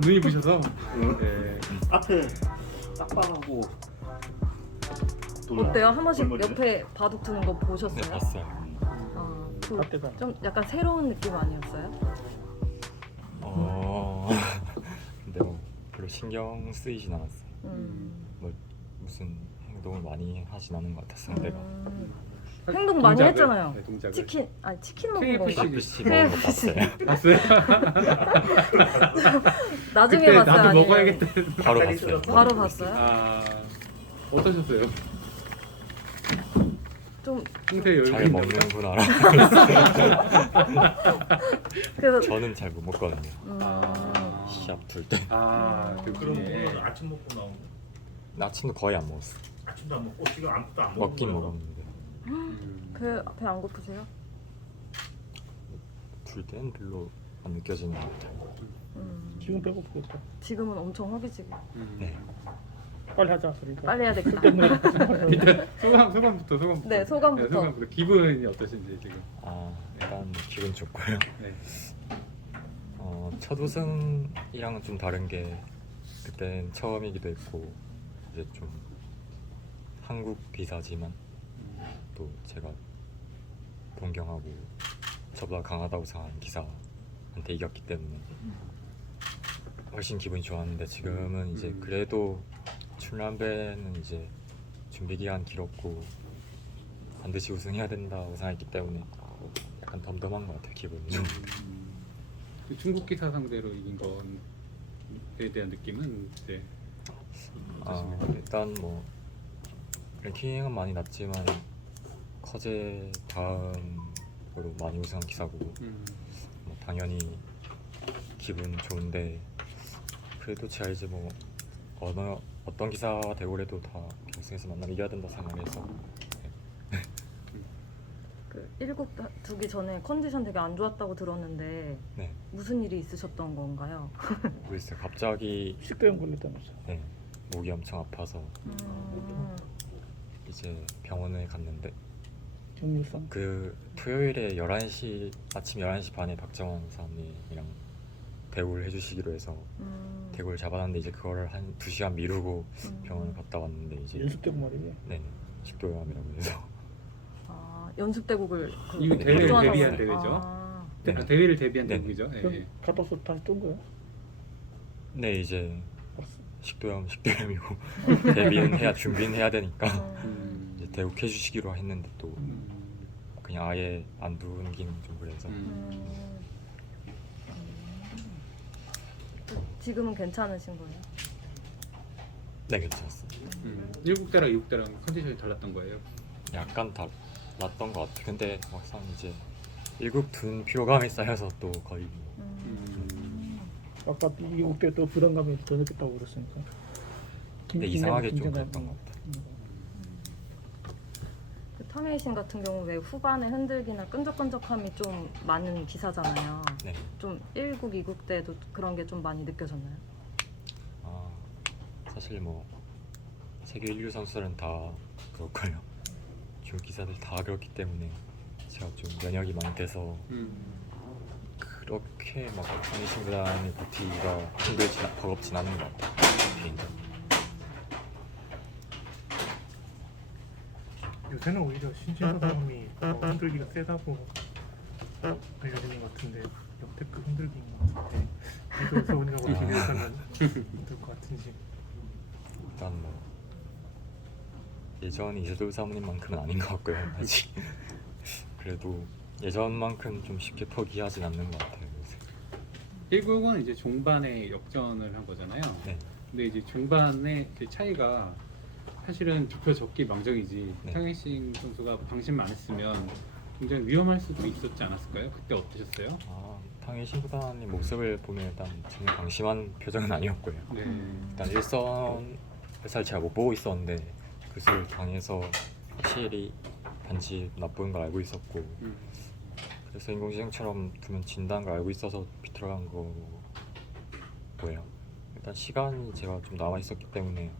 눈이 부셔서. 네. 앞에 딱방하고 어때요? 한 번씩 돌머리네? 옆에 바둑 두는 거 네, 보셨어요? 봤어요. 아, 그 앞에가 좀 약간 새로운 느낌 아니었어요? 근데 뭐 별로 신경 쓰이진 않았어요. 뭐 무슨 행동을 많이 하진 않은 것 같았어 상대가. 행동 많이 동작을, 했잖아요. 네, 동작을. 치킨 먹은 건가? KFC. KFC 먹은 거 봤어요. 봤어요? 나중에 그때 봤어요? 나도 아니면 먹어야겠다. 바로 봤어요. 바로 봤어요? 아, 어떠셨어요? 좀 홍태 열기 잘 먹는구나. 그래서 저는 잘 못 먹거든요. 아. 시합 둘 때. 아, 그럼 그분이. 오늘 아침 먹고 나온 거? 아침도 거의 안 먹었어. 아침도 안 먹고 지금 아무것도 안 먹고 먹긴 먹었는데 그 배 안 고프세요? 둘 때는 별로 안 느껴지는 것 같아요. 지금 배고프겠다. 지금은 엄청 허기지고 네. 빨리 하자. 그러니까. 빨리 해야 되겠다. 일단 소감부터. 네, 소감부터. 소감부터. 기분이 어떠신지 지금? 일단 기분 좋고요. 네. 첫 우승이랑은 좀 다른 게 그때는 처음이기도 했고 이제 좀 한국 기사지만 또 제가 동경하고 저보다 강하다고 생각하는 기사한테 이겼기 때문에 훨씬 기분이 좋았는데 지금은 이제 그래도 출란배는 이제 준비 기간 길었고 반드시 우승해야 된다고 생각했기 때문에 약간 덤덤한 것 같아요 기분이 좀. 그 중국 기사 상대로 이긴 것에 대한 느낌은 이제 어떠신가요? 일단 뭐 랭킹은 많이 낮지만 커제 다음으로 많이 우승한 기사고 뭐 당연히 기분 좋은데 그래도 제가 이제 뭐 어떤 기사와 대우래도 다 결승에서 만나면 이겨야 된다 생각해서 그 1국 두기 전에 컨디션 되게 안 좋았다고 들었는데 네 무슨 일이 있으셨던 건가요? 모르겠어요. 갑자기 식도염 걸렸다면서. 네, 목이 엄청 아파서 이제 병원에 갔는데 정밀성. 그 토요일에 11시 아침 11시 반에 박정원 사장님이랑 대우를 해주시기로 해서 대구를 잡아놨는데 이제 그거를 한 2시간 미루고 병원을 갔다 왔는데 이제 연습되고 말이지. 네 식도염이라고 해서 연습대국을 이거 대회를 일조하다가- 대비한 대회죠? 아, 네. 대회를 대비한 네. 대국이죠. 예, 그럼 예. 갔다 와서 다시 뜬 거야? 네 이제 식도염이고 데뷔는 해야 준비는 해야 되니까 이제 대국 해주시기로 했는데 또 그냥 아예 안 두기는 좀 그래서 지금은 괜찮으신 거예요? 네 괜찮았어요. 1국대랑 2국대랑 컨디션이 달랐던 거예요. 약간 달랐던 것 같아요. 근데 막상 이제 1국 둔 피로감이 쌓여서 또 거의 뭐 아까 미국 때 또 부담감이 더 느꼈다고 그랬으니까. 근데 이상하게 좀 긴장감. 그랬던 것 같아요. 그 탕웨이신 같은 경우 왜 후반에 흔들기나 끈적끈적함이 좀 많은 기사잖아요. 네. 좀 1국, 2국 때도 그런 게 좀 많이 느껴졌나요? 사실 뭐 세계 1류 선수들은 다 그렇고요. 주 기사들 다 그렇기 때문에 제가 좀 면역이 많이 돼서 그렇게 막 강희신구단을 버티기가 버겁진 않은 것 같아요. 개인적으로. 요새는 오히려 신진호 사람이 흔들기가 세다고 알려지는 것 같은데 역대급 흔들기인 것 같은데 이도 세운다고 비교하면 어떨 것 같은지. 일단 뭐 예전 이세돌 사모님만큼은 아닌 것 같고요. 아직 그래도 예전만큼 좀 쉽게 포기하진 않는 것 같아요. 요새. 1국은 이제 종반에 역전을 한 거잖아요. 네. 근데 이제 중반의 그 차이가 사실은 두 표 적기 망정이지. 네. 탕웨이싱 선수가 방심만 안 했으면 굉장히 위험할 수도 있었지 않았을까요? 그때 어떠셨어요? 탕희신구단의 모습을 보면 일단 전혀 방심한 표정은 아니었고요. 네. 일단 일선을 제가 못 보고 있었는데 그것을 당해서 확실히 반지 나쁜 걸 알고 있었고 그래서 인공지능처럼 두면 진다는 걸 알고 있어서 비틀어간 거고요. 일단 시간이 제가 좀 남아 있었기 때문에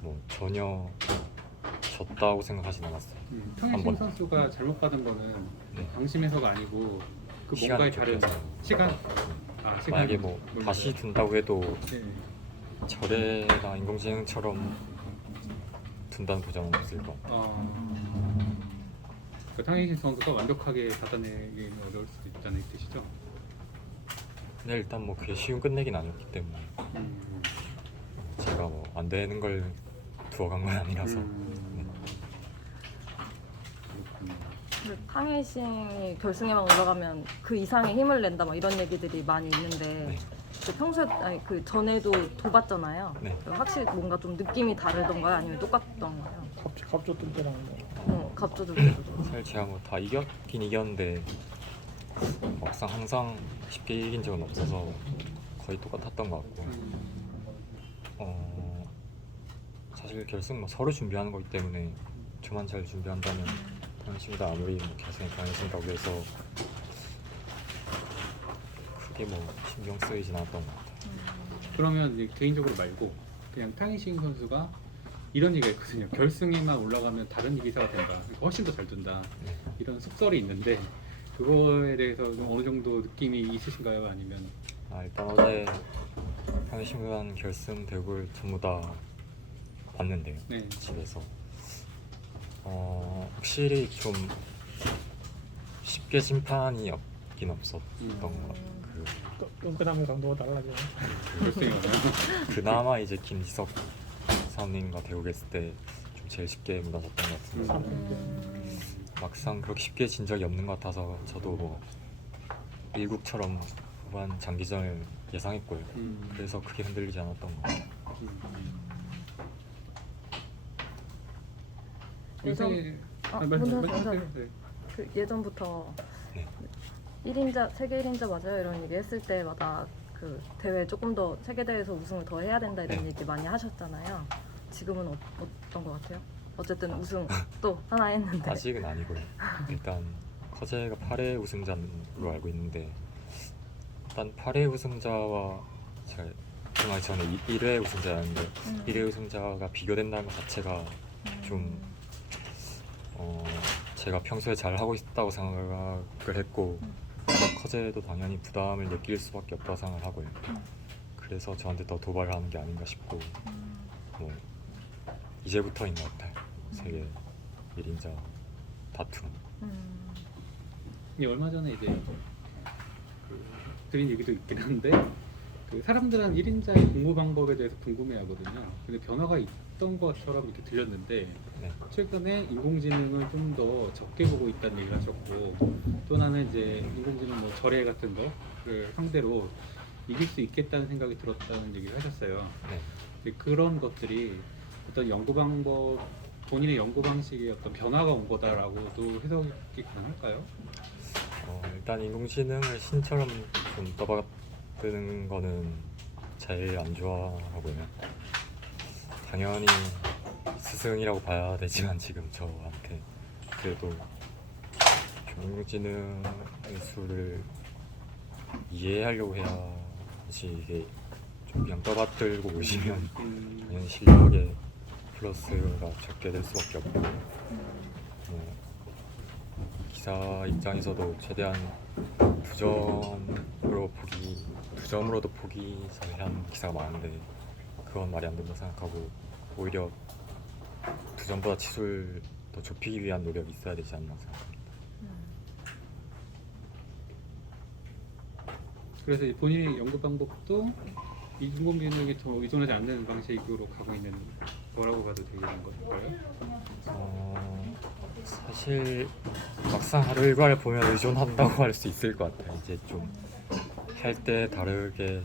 뭐 전혀 졌다고 생각하진 않았어요. 탕웨이싱 한번. 선수가 잘못 받은 거는 네. 방심해서가 아니고 그 시간이 뭔가에 다른 쫓겨서. 시간. 아, 시간이 만약에 뭐 걸려요? 다시 둔다고 해도 네. 절에나 인공지능처럼 둔다는 보장은 없을 것 같아요. 그 탕희신 선수가 완벽하게 받아내기 어려울 수도 있다는 뜻이죠. 근데 일단 뭐 그게 쉬운 끝내기는 아니었기 때문에 제가 뭐 안 되는 걸 두어간 건 아니라서 그렇군요. 근데 탕웨이싱이 결승에만 올라가면 그 이상의 힘을 낸다 막 이런 얘기들이 많이 있는데 네. 그 평소에 아니 그 전에도 둬봤잖아요. 네. 확실히 뭔가 좀 느낌이 다르던가요? 아니면 똑같던가요? 갑조 뜰 때랑 갑자도 그래도 사실 제가 뭐 다 이겼긴 이겼는데 막상 항상 쉽게 이긴 적은 없어서 거의 똑같았던 것 같고 사실 결승 뭐 서로 준비하는 거기 때문에 저만 잘 준비한다면 당신보다 아무리 뭐 결승에 강해진다고 해서 크게 뭐 신경 쓰이진 않았던 것 같아요. 그러면 이제 개인적으로 말고 그냥 탕희신 선수가 이런 얘기가 있거든요. 결승에만 올라가면 다른 기사가 된다. 그러니까 훨씬 더 잘 둔다. 네. 이런 속설이 있는데 그거에 대해서 좀 어느 정도 느낌이 있으신가요? 아니면 일단 어제 평신무한 결승 대국을 전부 다 봤는데요. 네. 집에서 확실히 좀 쉽게 심판이 없긴 없었던 것 같아요. 끈끈함의 강도가 달라져. 결승에 오면 그나마 이제 김희석 사원님과 대국했을 때 좀 제일 쉽게 무너졌던 것 같은데 막상 그렇게 쉽게 진 적이 없는 것 같아서 저도 뭐 일국처럼 후반 장기전을 예상했고요. 그래서 크게 흔들리지 않았던 것 같아요. 요새 먼저 그 예전부터 네. 1인자 세계 1인자 맞아요 이런 얘기 했을 때마다 그 대회 조금 더 세계 대회에서 우승을 더 해야 된다 이런 네. 얘기 많이 하셨잖아요. 지금은 어떤 것 같아요? 어쨌든 우승 또 하나 했는데 아직은 아니고요. 일단 커제가 8회 우승자로 알고 있는데 일단 8회 우승자와 제가 정말 전에 1회 우승자였는데 1회 우승자가 비교된다는 것 자체가 좀 제가 평소에 잘 하고 있다고 생각을 했고 커제도 당연히 부담을 느낄 수밖에 없다고 생각을 하고요. 그래서 저한테 더 도발을 하는 게 아닌가 싶고 뭐 이제부터인 것 같아요. 세계 1인자 다툼. 얼마 전에 이제 그 드린 얘기도 있긴 한데 그 사람들은 1인자의 공부 방법에 대해서 궁금해하거든요. 근데 변화가 있던 것처럼 이렇게 들렸는데 네. 최근에 인공지능을 좀 더 적게 보고 있다는 얘기를 하셨고 또 나는 이제 인공지능 뭐 절해 같은 거를 상대로 이길 수 있겠다는 생각이 들었다는 얘기를 하셨어요. 네. 근데 그런 것들이 어떤 연구 방법 본인의 연구 방식에 어떤 변화가 온 거다라고도 해석이 가능할까요? 일단 인공지능을 신처럼 좀 떠받드는 거는 제일 안 좋아하고요. 당연히 스승이라고 봐야 되지만 지금 저한테 그래도 좀 인공지능 기술을 이해하려고 해야지 이게 좀 그냥 떠받들고 오시면 당연히 실력에 플러스가 적게 될 수밖에 없고 기사 입장에서도 최대한 두 점으로도 포기 잘한 기사가 많은데 그건 말이 안 된다고 생각하고 오히려 두 점보다 치수를 더 좁히기 위한 노력이 있어야 되지 않나 생각합니다. 그래서 이제 본인의 연구 방법도 인공지능에 더 의존하지 않는 방식으로 가고 있는 거라고 봐도 되는 건가요? 사실 막상 하루 일과를 보면 의존한다고 할 수 있을 것 같아요. 이제 좀 할 때 다르게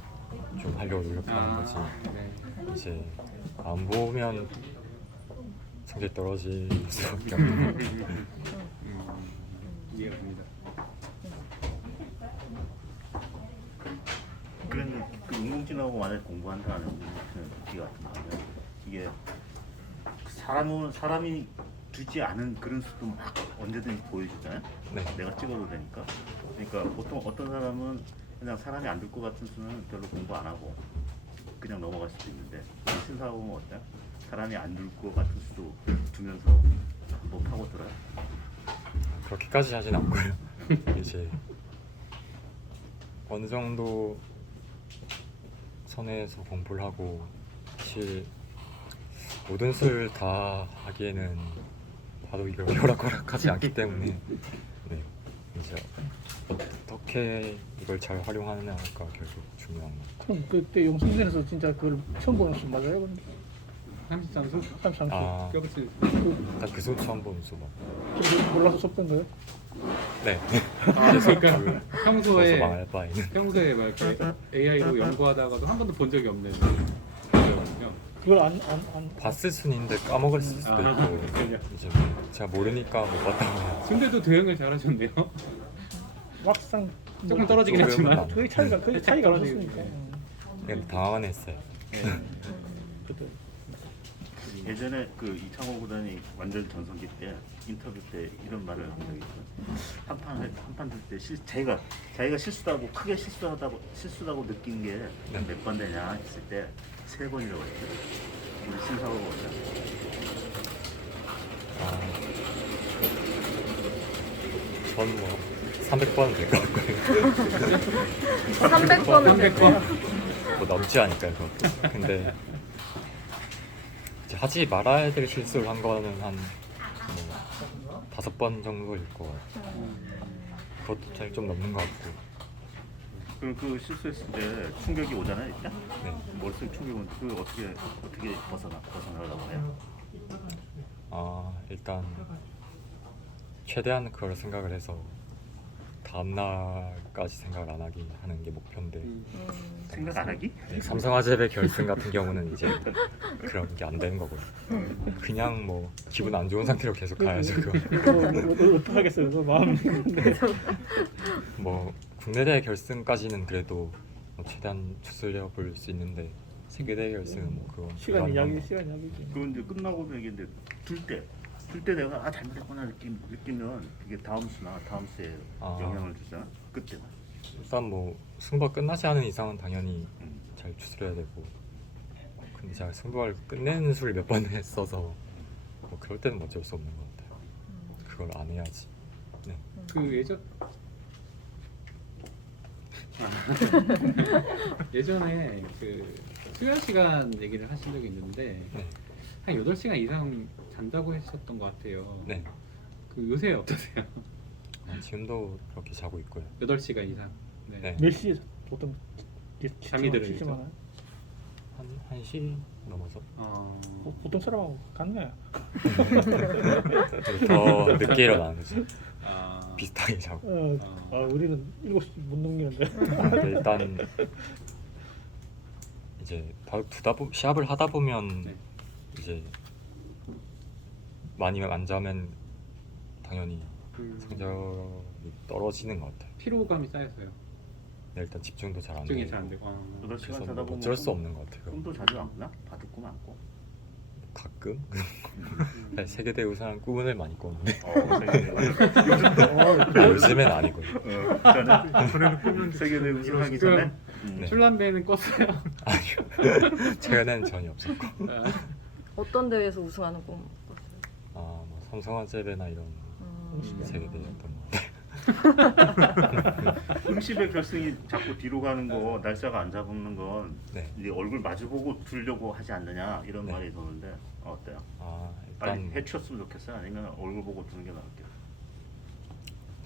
좀 하려고 노력하는 거지. 네. 이제 안 보면 성적 떨어질 수밖에 없는 것 같아요. 이해가 됩니다. 그러면 그 인공지능하고 만약에 공부한다는 기 같은 거는 이게 사람이 두지 않은 그런 수도 막 언제든지 보여주잖아요. 네. 내가 찍어도 되니까. 그러니까 보통 어떤 사람은 그냥 사람이 안 들 것 같은 수는 별로 공부 안 하고 그냥 넘어갈 수도 있는데 신사하 보면 어때요? 사람이 안 들 것 같은 수도 두면서 뭐 파고들어요? 그렇게까지 하진 않고요. 이제 어느 정도 선에서 공부를 하고 사실 모든 수를 다 하기에는 봐도 이걸 오락가락하지 않기 때문에 네, 이제 어떻게 이걸 잘 활용하느냐가 결국 중요한 것 같아요. 그럼 그때 용승전에서 진짜 그걸 처음 보는 수 맞아요? 그럼? 33수? 33수. 아, 껴붙이 일단 그 수 처음 보는 수 막. 그래서 몰라서 썼던 거예요? 네. 그러니까 써서 평소에 망할 바에는. 평소에 막 이렇게 AI로 연구하다가도 한 번도 본 적이 없는 거거든요. 그걸 안 봤을 수는 있는데 까먹을 수도 아, 있고 그래요? 이제 뭐 제가 모르니까 못 봤다고 해요. 근데도 대응을 잘하셨네요. 막상 조금 떨어지긴 조금은 했지만. 안 그게 차이가 떨어지긴 없었으니까. 했네. 그냥 당황은 했어요. 네. 그때 예전에 그 이창호 구단이 완전 전성기 때 인터뷰 때 이런 말을 한 적이 있어요. 한판 들 때 자기가 실수하고 크게 실수하고 느낀 게 몇 번 되냐 했을 때 3번이라고 했어요. 우리 심사하고 보자. 전 뭐 300번은 될 것 같고요. 300번은 300번. 뭐 넘지 않을까요, 그것도. 근데 이제 하지 말아야 될 실수를 한 거는 한 뭐 5번 정도일 것 같아요. 그것도 잘 좀 넘는 것 같고. 그럼 그 실수했을 때 충격이 오잖아요, 일단. 네. 머릿속에 충격이 오는데 그 어떻게 벗어나려고 해요? 일단 최대한 그걸 생각을 해서 다음 날까지 생각을 안 하기 하는 게 목표인데 생각 안 하기? 네, 삼성화재배 결승 같은 경우는 이제 그런 게 안 되는 거고요. 그냥 뭐 기분 안 좋은 상태로 계속 가야죠. 그거. 어떡하겠어요. 그 마음이. 뭐 국내 대회 결승까지는 그래도 뭐 최대한 추스려 볼 수 있는데 세계 대회 결승은 뭐 그건 시간 불가능한 이야기 거. 시간 이야기지. 그건 이제 끝나고 얘기인데 둘 때 내가 잘못했구나 느끼면 그게 다음 수에 아. 영향을 주잖아. 그때만. 일단 뭐 승부가 끝나지 않은 이상은 당연히 음. 잘 추스려야 되고 근데 제가 승부를 끝내는 수를 몇 번 했어서 뭐 그럴 때는 어쩔 수 없는 것 같아요. 그걸 안 해야지. 네. 그 예전에 그 수면 시간 얘기를 하신 적이 있는데 네. 한 8시간 이상 잔다고 하셨던 것 같아요. 네. 그 요새 어떠세요? 지금도 그렇게 자고 있고요. 8시간 이상. 네. 몇 시에 보통 잠이 들어요, 쉬지 마나요? 한 1시 넘어서 보통 사람하고 같네. 더 늦게 일어나는 거죠. 아, 비슷하게 자고. 우리는 7시 못 넘기는데. 근데 일단 이제 시합을 하다 보면 네. 이제 많이 안 자면 당연히 성적이 떨어지는 것 같아요. 피로감이 쌓여서요. 네, 일단 집중도 잘 안 집중이 되고 잘 안 되고. 8시간 그래서 자다 뭐 보면 어쩔 수 없는 것 같아요. 꿈도 자주 안 꾸나? 바둑 꿈 안 꿔? 가끔 네, 세계대 우승한 꿈을 많이 꿨는데 요즘엔 아니고요. 전에는 꾸몄는데 세계대 우승하기 그- 전에 네. 출란배는 껐어요. 아니요. 최근엔 전혀 없었고 어떤 대회에서 우승하는 꿈 꿨어요? 뭐 삼성화재배나 이런 세계대였던 것 같아요. 음식의 결승이 자꾸 뒤로 가는 거 날짜가 안 잡는 건 네. 이제 얼굴 마주보고 두려고 하지 않느냐 이런 네. 말이 도는데 어때요? 빨리 일단 해치웠으면 좋겠어요? 아니면 얼굴 보고 두는 게 나을게요?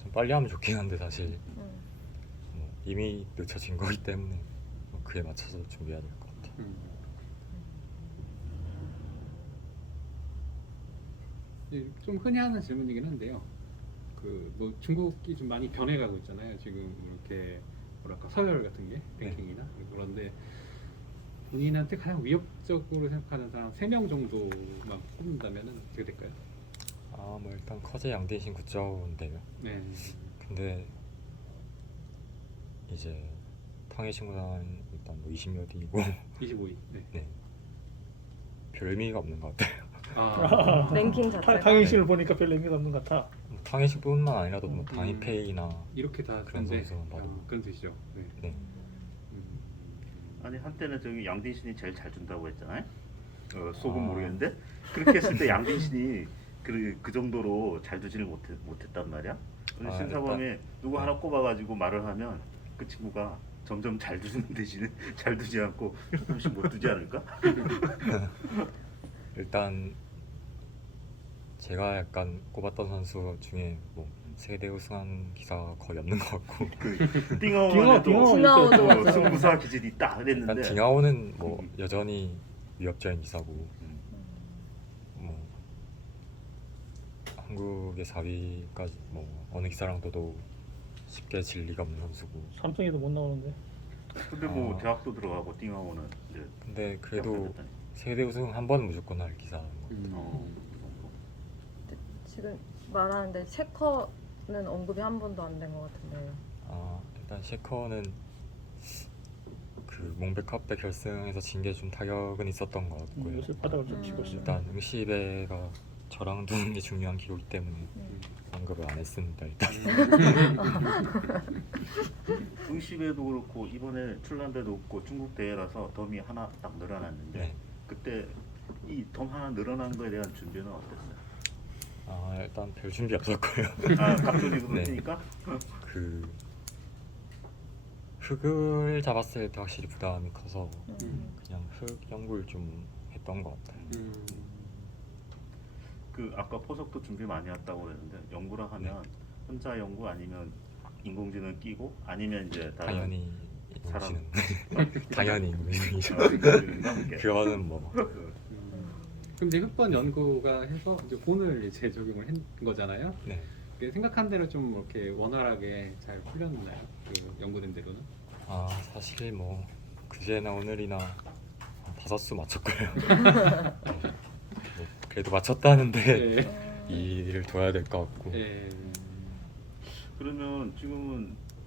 좀 빨리 하면 좋긴 한데 사실 뭐 이미 늦춰진 거기 때문에 뭐 그에 맞춰서 준비해야 될 것 같아요. 좀 흔히 하는 질문이긴 한데요. 그 뭐 중국이 좀 많이 변해가고 있잖아요. 지금 이렇게 뭐랄까 서열 같은 게 랭킹이나 그런데 본인한테 가장 위협적으로 생각하는 사람 3명 정도만 뽑는다면은 어떻게 될까요? 뭐 일단 커제 양대신 9.5인데요. 네. 근데 이제 탕해 친구는 일단 뭐 20몇 위고 25위. 네. 네. 별 의미가 없는 것 같아요. 랭킹 자체가 당일신을 보니까 별 의미가 없는 것 같아. 탕해신뿐만 아니라도 뭐 다니페이나 이렇게 다 그런 그런데 선수만 봐도. 그런 뜻이죠. 네. 네. 아니 한때는 저기 양딩신이 제일 잘 준다고 했잖아요. 속은 아. 모르겠는데 그렇게 했을 때 양딩신이 그 정도로 잘 두지를 못했단 말이야. 근데 신사범이 일단- 누구 하나 꼽아가지고 말을 하면 그 친구가 점점 잘 두는 대신에 잘 두지 않고 조금씩 못 두지 않을까? 일단 제가 약간 꼽았던 선수 중에 뭐 세대 우승한 기사가 거의 없는 것 같고 그 딩하오도 딩하오도 있었죠. 맞아요. 승부사 기질이 있다 일단 그랬는데 딩하오는 뭐 여전히 위협적인 기사고 음. 뭐 한국의 4위까지 뭐 어느 기사랑도 쉽게 질 리가 없는 선수고 삼성에도 못 나오는데. 근데 뭐 아. 대학도 들어가고 띵하오는 이제 근데 그래도 대학교 갔다니. 세대 우승 한 번 무조건 할 기사 어. 지금 말하는데 셰커는 언급이 한 번도 안 된 것 같은데. 일단 셰커는 그 몽백컵배 결승에서 진 게 좀 타격은 있었던 것 같고요. 요새 바닥을 좀 치고 있어요. 일단 응시배가 저랑 두는 게 중요한 기록이기 때문에 언급을 안 했습니다. 일단 응시배도 그렇고 이번에 출란배도 없고 중국 대회라서 덤이 하나 딱 늘어났는데 네. 그때 이 덤 하나 늘어난 거에 대한 준비는 어땠어요? 일단 별 준비 없었고요. 아 각도리그 네. 했으니까 그 흙을 잡았을 때 확실히 부담이 커서 그냥 흙 연구를 좀 했던 것 같아요. 그 아까 포석도 준비 많이 했다고 그랬는데 연구라 하면 혼자 연구 아니면 인공지능 끼고 아니면 이제 다른 당연히 사람. 인공지능 당연히 인공지능이죠. 인공지능과 함께. 그거는 뭐 그럼 이제 흑번 연구가 해서 이제 본을 이제 적용을 한 거잖아요. 네. 그게 생각한 대로 좀 이렇게 원활하게 잘 풀렸나요? 그 연구된 대로는? 사실 뭐 그제나 오늘이나 한 5수 맞췄고요. 뭐 그래도 맞췄다는데 네. 이 일을 둬야 될 것 같고 네. 그러면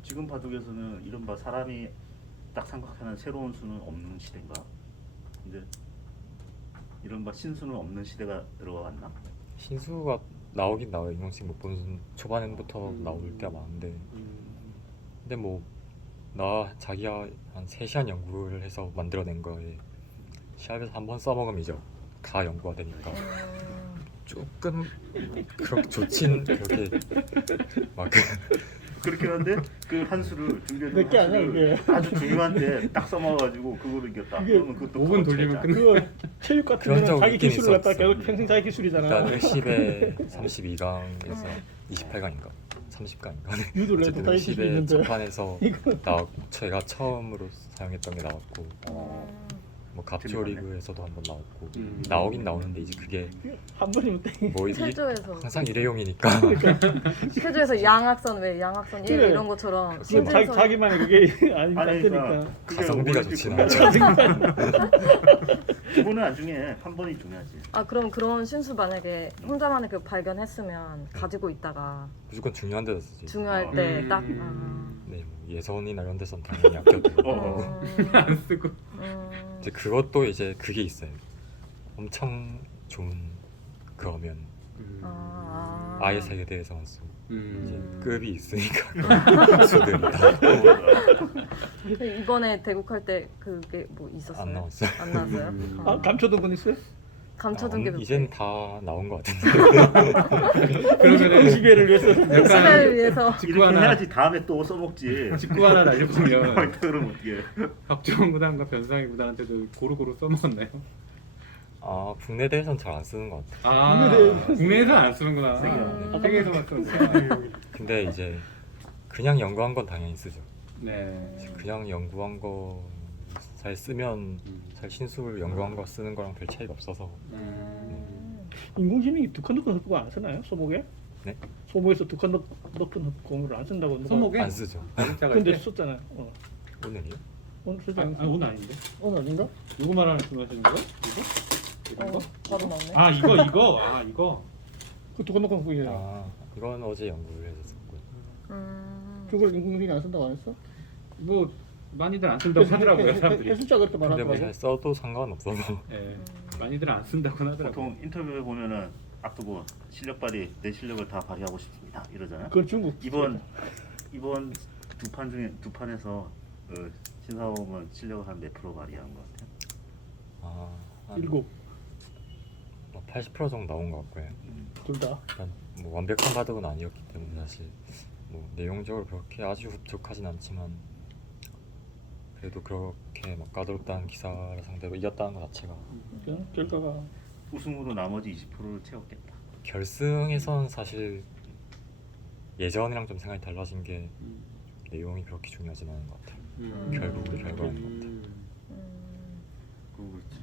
지금 바둑에서는 이른바 사람이 딱 생각하는 새로운 수는 없는 시대인가? 근데 이른바 신수는 없는 시대가 들어갔나? 신수가 나오긴 나와요. 인공지능 못 보는 순 초반부터 나올 때가 많은데 근데 뭐 자기가 한 3시간 연구를 해서 만들어낸 거에 시합에서 한번 써먹으면 이제 다 연구가 되니까 조금 그렇게 좋진 그렇게 막 그렇긴 한데 그 한 수를 준비해둔 몇개 한 아니야, 수를 이게. 아주 중요한 때 딱 써먹어가지고 그거를 이겼다. 이게 그러면 그것도 5분 돌리면 끝. 그거 체육 같은 그런 거는 적 자기 있긴 기술을 갖다 있었어요. 계속 평생 자기 기술이잖아. 일단 10에 32강에서 28강인가 30강인가 유도를 해도 어쨌든 자기 기술이 10에 있는데. 첫판에서 이거 제가 처음으로 사용했던 게 나왔고 뭐 갑조 재밌었네. 리그에서도 한번 나왔고 나오긴 나오는데 이제 그게 한 번이면 땡. 뭐 체조에서 항상 일회용이니까 체조에서 양악선 왜 양악선 일 그래. 이런 것처럼 그건 신진선 자기만의 그게 아니면 안 아니 되니까. 그러니까 그게 가성비가 올림픽 좋진 보면 않죠. 기본은 나중에 한 번이 중요하지. 그럼 그런 신수 만약에 혼자만의 그 발견했으면 가지고 있다가 무조건 중요한 데서 쓰지. 중요할 때 음. 딱 네, 뭐 예선이나 이런 데선 당연히 아껴두고 안 쓰고. 이제 그것도 이제 그게 있어요. 엄청 좋은 거면 아예 세계대회에서만 쓰고 이제 급이 있으니까 그런 수들이 다 이번에 대국할 때 그게 뭐 있었어요? 안 나왔어요. 안 나왔어요? 아, 감춰둔 건 있어요? 감춰둔 게 이젠 다 나온 것 같은데. 그러면은 시계를 위해서. 시간을 위해서 직구 이렇게 하나 해야지 다음에 또 써먹지. 직구 하나 날려보면 그러면 어떻게? 박주원 구단과 변상희 구단한테도 고루고루 써먹었나요? 국내 대회선 잘 안 쓰는 것 같아요. 국내에서 안 쓰는구나. 네. 세계에서만 쓰는구나. 근데 이제 그냥 연구한 건 당연히 쓰죠. 네. 그냥 연구한 거 잘 쓰면 잘 신수를 연구한 거 쓰는 거랑 별 차이가 없어서 인공지능이 두 칸 넣고 그거 안 쓰나요? 소목에? 네? 소목에서 두 칸 넣고 고무를 안 쓴다고. 누가- 손목에? 안 쓰죠. 문자가 근데 있대? 썼잖아요. 오늘이요? 오늘 쓰지 아, 않았어요? 오늘 아닌데? 오늘 아닌가? 누구 말하는 말씀하시는 거예요? 이거? 이런 거? 바로 나오네. 아 이거. 그 두 칸 넣고 그게. 이건 어제 연구를 해서 썼고요. 그걸 인공지능이 안 쓴다고 안 했어? 뭐 많이들 안 쓴다고 하더라고요 사람들이. 해수자 그렇게 근데 뭐 말하더라고. 잘 써도 상관없어서 예, 많이들 안 쓴다고 하더라고요. 보통 인터뷰에 보면은 앞두고 실력 발휘, 내 실력을 다 발휘하고 싶습니다 이러잖아요. 그건 중국. 이번 두 판 중에 두 판에서 신사범은 실력을 한 몇 프로 발휘한 것 같아요? 한 7. 80% 정도 나온 것 같고요. 둘 다. 일단 뭐 완벽한 바둑은 아니었기 때문에 사실 뭐 내용적으로 그렇게 아주 흡족하진 않지만 그래도 그렇게 막 까다롭다는 기사를 상대로 이겼다는 것 자체가 그냥 결과가 우승으로 나머지 20%를 채웠겠다. 결승에선 사실 예전이랑 좀 생각이 달라진 게 음. 내용이 그렇게 중요하진 않은 것 같아요. 결국은 결과인 것 같아요. 그거 그렇지.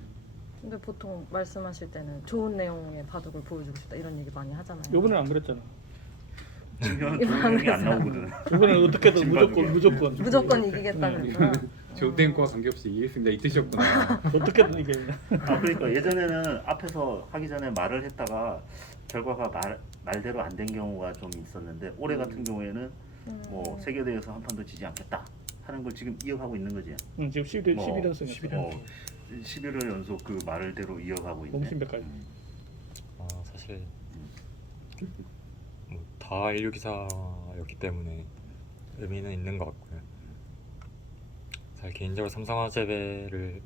근데 보통 말씀하실 때는 좋은 내용의 바둑을 보여주고 싶다 이런 얘기 많이 하잖아요. 요번엔 안 그랬잖아. 지금 좋은 내용이 안 나오거든. 요번엔 어떻게든 진바둑이. 무조건 이기겠다면서. 조된 거와 관계없이 이기겠습니다 이 뜻이었구나. 어떻게든 이게 아 그러니까 예전에는 앞에서 하기 전에 말을 했다가 결과가 말대로 안 된 경우가 좀 있었는데 올해 같은 경우에는 뭐 세계대회에서 한 판도 지지 않겠다 하는 걸 지금 이어가고 있는 거지. 지금 11연승 11월 연속 그 말대로 이어가고 있네. 몸신백까지. 아 사실 다 인류 기사였기 때문에 의미는 있는 것 같고요. 사실 개인적으로 삼성화재배를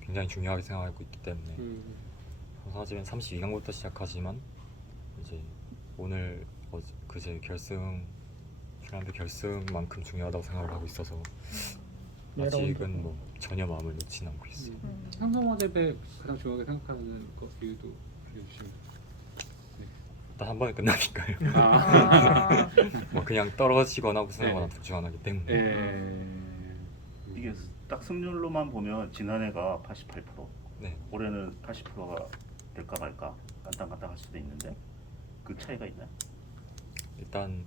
굉장히 중요하게 생각하고 있기 때문에 삼성화재배는 32강부터 시작하지만 이제 오늘 그제 결승 출연대 결승만큼 중요하다고 생각을 하고 있어서 아직은 뭐 전혀 마음을 놓진 않고 있어요. 삼성화재배 가장 중요하게 생각하는 것 이유도 알려주시면. 일단 한 번에 끝나니까요. 아, 뭐 그냥 떨어지거나 우승하거나 네. 둘 중 하나이기 때문에. 이게 딱 승률로만 보면 지난해가 88%, 네. 올해는 80%가 될까 말까 깐당깐당할 수도 있는데 그 차이가 있나? 일단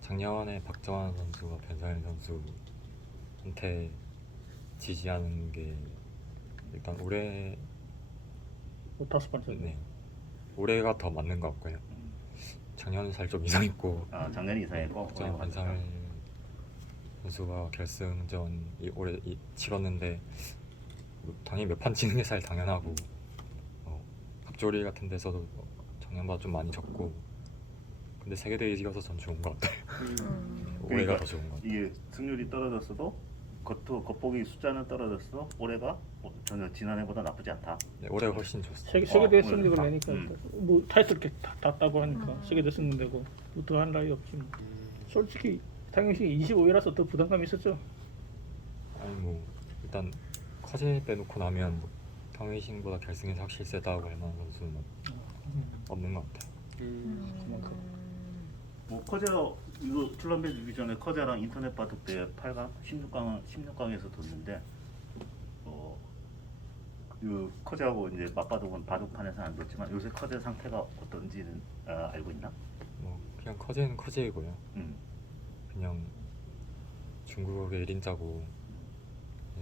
작년에 박정환 선수와 변상현 선수한테 지지하는 게 일단 올해 다섯 번째. 네 올해가 더 맞는 것 같고요. 작년은 살 좀 이상했고 아 작년이 이상했고 박정환 변상현 선수가 결승전 올해 치렀는데 당연히 몇 판 지는 게 사실 당연하고 갑조리 같은 데서도 작년보다 좀 많이 졌고 근데 세계대회 이겨서 전 좋은 것 같아요. 올해가 더 좋은 것 같아요. 이게 승률이 떨어졌어도 겉보기 숫자는 떨어졌어도 올해가 전혀 지난해보다 나쁘지 않다. 네, 올해가 훨씬 좋습니다. 세계대회 오늘 승리를 다- 내니까 뭐 타이틀 이렇게 다 따고 하니까 세계대회 승리되고 뭐 더 한 나위 없지 뭐. 솔직히 당연히 25위라서 더 부담감이 있었죠. 아니 뭐 일단 커제 빼놓고 나면 뭐 평의신보다 결승에서 확실히 세다고 할 만한 선수는 없는 것 같아요. 뭐 커제가 이거 출란배 주기 전에 커제랑 인터넷 바둑 때 8강, 16강에서 뒀는데 그 커제하고 이제 맞바둑은 바둑판에서 안 뒀지만 요새 커제 상태가 어떤지는 알고 있나? 뭐 그냥 커제는 커제이고요. 그냥 중국의 1인자고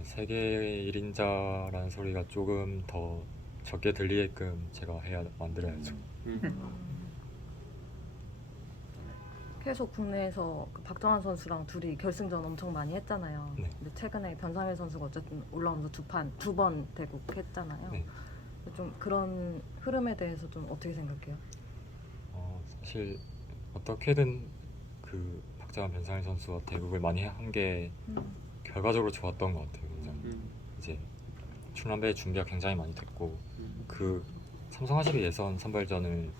세계 1인자라는 소리가 조금 더 적게 들리게끔 제가 만들어야죠. 계속 국내에서 그 박정환 선수랑 둘이 결승전 엄청 많이 했잖아요. 네. 근데 최근에 변상현 선수가 어쨌든 올라오면서 두 번 대국했잖아요. 네. 좀 그런 흐름에 대해서 좀 어떻게 생각해요? 사실 어떻게든 그 박정환 변상현 선수와 대국을 많이 한 게 결과적으로 좋았던 것 같아요. 굉장히 이제 출란배 준비가 굉장히 많이 됐고 그 삼성화재배 예선 선발전을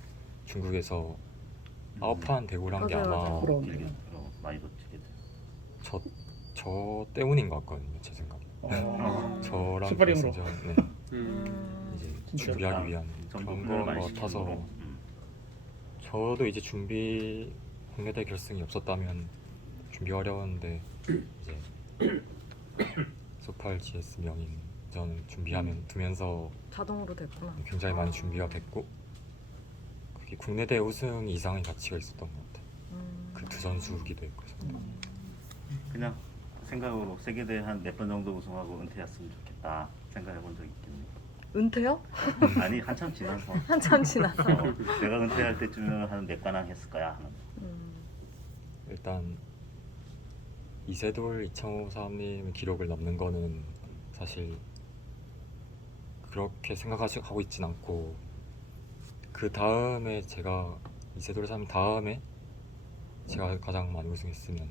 중국에서 9판 대구를 한 게 맞아요, 아마 맞아요. 그럼. 길게 많이 뒀지게 돼. 저 때문인 것 같거든요. 제 생각에. 저랑 스파링으로. 결승전 이제 진짜? 준비하기 위한 전부 그런 훈련을 많이 것 시키는 같아서 거로. 저도 이제 국내대 결승이 없었다면 준비 어려웠는데 이제 소팔 GS 명인전을 준비하면 두면서 자동으로 됐구나. 굉장히 많이 준비가 됐고 그게 국내대 우승 이상의 가치가 있었던 것 같아요. 그 두 선수기도 했고 그냥 생각으로 세계대회 한 몇 번 정도 우승하고 은퇴했으면 좋겠다 생각해 본 적 있겠네. 은퇴요? 아니 한참 지나서 한참 지나서. 내가 은퇴할 때쯤에는 한 몇 관왕 했을 거야 하는. 일단 이세돌, 이창호 사람님의 기록을 넘는 거는 사실 그렇게 생각하고 있진 않고 그 다음에 제가 이세돌 사람 다음에 제가 가장 많이 우승했으면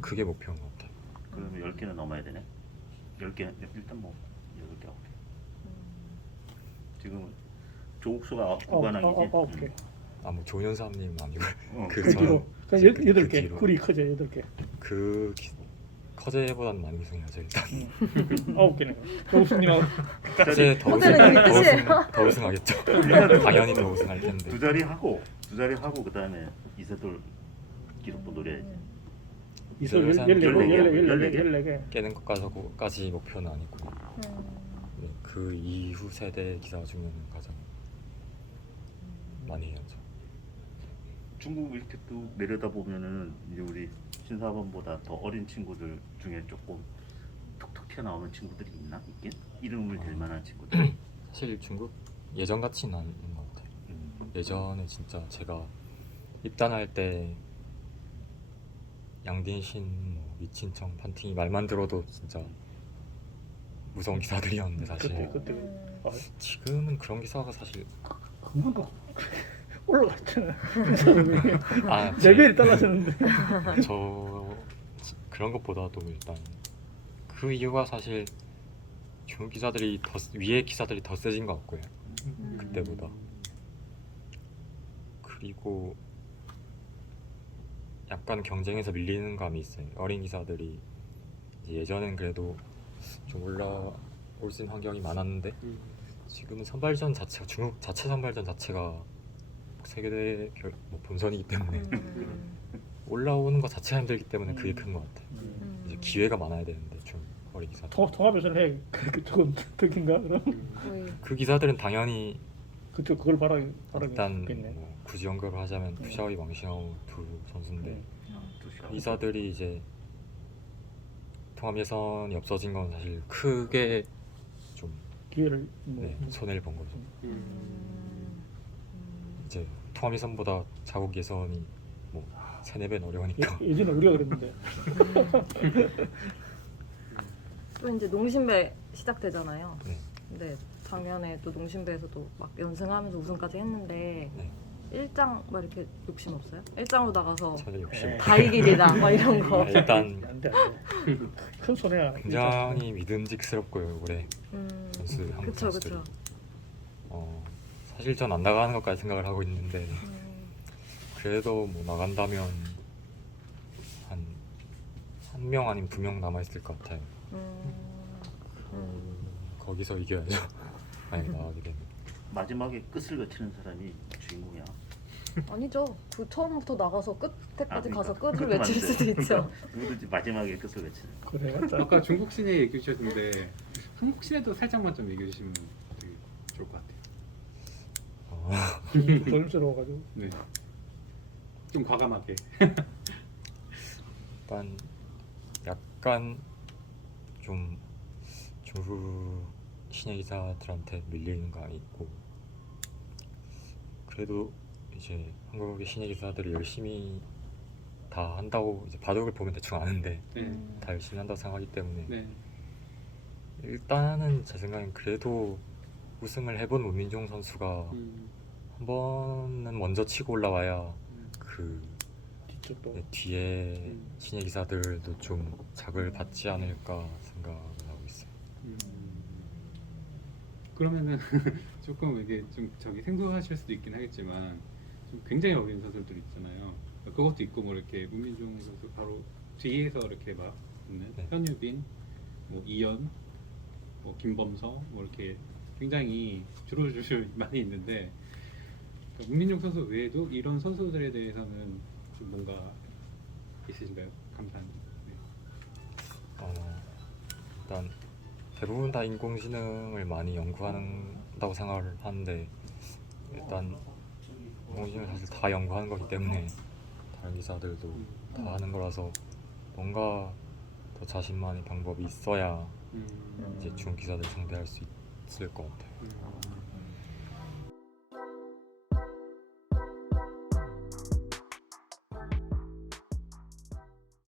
그게 목표인 것 같아요. 그러면 10개는 넘어야 되네. 10개 일단 뭐 10개. 지금 조국수가 9관왕이지. 오케이. 뭐 조현 사람님 아니고 어, 그 그 뒤로 전- 그냥 그 8개 뒤로. 굴이 커져 8개. 그 허재보다는 많이 우승해야죠 일단. 9개네요. 교수님하고 허재 더 허재는 그 뜻이에요? 더 우승하겠죠. 당연히 더 우승할 텐데. 두 자리 하고 그다음에 이세돌 기록도 노려야지. 이슬 이슬 14개. 깨는 것까지 목표는 아니고 네, 그 이후 세대 기사 중에는 가장 많이 해야죠. 중국 이렇게 또 내려다 보면은 이제 우리 신사범보다 더 어린 친구들 중에 조금 톡톡 튀어나오는 친구들이 있긴? 이름을 댈 만한 친구들. 사실 중국 예전 같지는 않은 것 같아요. 예전에 진짜 제가 입단할 때 양딘신, 뭐 위친청, 판팅이 말만 들어도 진짜 무서운 기사들이었는데 사실 그때 지금은 그런 기사가 사실 금방 올라갔잖아. 아 레벨이 떨어졌는데. 저 그런 것보다도 일단 그 이유가 사실 중국 기사들이 더 위에 기사들이 더 세진 것 같고요. 그때보다. 그리고 약간 경쟁에서 밀리는 감이 있어요. 어린 기사들이 이제 예전엔 그래도 좀 올라올 수 있는 환경이 많았는데 지금은 선발전 자체가 중국 자체 선발전 자체가 세계대 뭐 본선이기 때문에 올라오는 것 자체가 힘들기 때문에 그게 큰 것 같아요. 이제 기회가 많아야 되는데 좀 어린 기사들. 통합에서는 해. 조금 득인가 그럼? 거의 그 기사들은 당연히 그걸 바라기 일단 좋겠네. 뭐 굳이 언급을 하자면 푸샤오이 왕시아오 두 선수인데 두 이사들이 이제 통합 예선이 없어진 건 사실 크게 좀 기회를 뭐 네, 손해를 본 거죠. 이제 통합 예선보다 자국 예선이 뭐 3-4배는 어려우니까. 예전에 우리가 그랬는데. 또 이제 농심배 시작되잖아요. 네. 근데 작년에 또 농심배에서도 막 연승하면서 우승까지 했는데 네. 1장 막 이렇게 욕심 없어요? 1장으로 나가서 저는 욕심 네. 다 이기리다 막 이런 거. 일단 안돼. 큰 손해야. 굉장히 믿음직스럽고요 올해 선수 한국 그쵸 선수들이. 그쵸. 사실 전 안 나가는 것까지 생각을 하고 있는데 그래도 뭐 나간다면 한 명 아니면 2명 남아 있을 것 같아요. 거기서 이겨야죠. 만약에 나가게 되면. 마지막에 끝을 거치는 사람이 주인공이야. 아니죠. 그 처음부터 나가서 끝에까지 그러니까. 가서 끝을 그것도 외칠 맞는데. 수도 있죠. 누구든지 마지막에 끝을 거치는. 그래 맞다. 아까 중국 시내 얘기해 주셨는데 한국 시내도 살짝만 좀 얘기해 주시면 되게 좋을 것 같아요. 조심스러워가지고. 네. 좀 과감하게. 일단 약간 좀 중국 신예 기사들한테 밀리는 감이 있고 그래도 이제 한국의 신예 기사들이 열심히 다 한다고 이제 바둑을 보면 대충 아는데 네. 다 열심히 한다고 생각하기 때문에 네. 일단은 제 생각엔 그래도 우승을 해본 문민종 선수가 한 번은 먼저 치고 올라와야 그 뒤쪽도. 네, 뒤에 신예 기사들도 좀 작을 받지 않을까 생각을 하고 있어요. 그러면은 조금 이게 좀 저기 생소하실 수도 있긴 하겠지만 좀 굉장히 어린 선수들 있잖아요. 그것도 있고 뭐 이렇게 문민종 선수 바로 뒤에서 이렇게 막 있는 네. 현유빈, 뭐 이연, 뭐 김범서 뭐 이렇게 굉장히 줄줄줄 많이 있는데 그러니까 문민종 선수 외에도 이런 선수들에 대해서는 좀 뭔가 있으신가요? 감사한. 네. 일단 대부분 다 인공지능을 많이 연구한다고 생각을 하는데 일단 인공지능을 사실 다 연구하는 거기 때문에 다른 기사들도 다 하는 거라서 뭔가 더 자신만의 방법이 있어야 이제 중국 기사들 상대할 수 있을 것 같아요.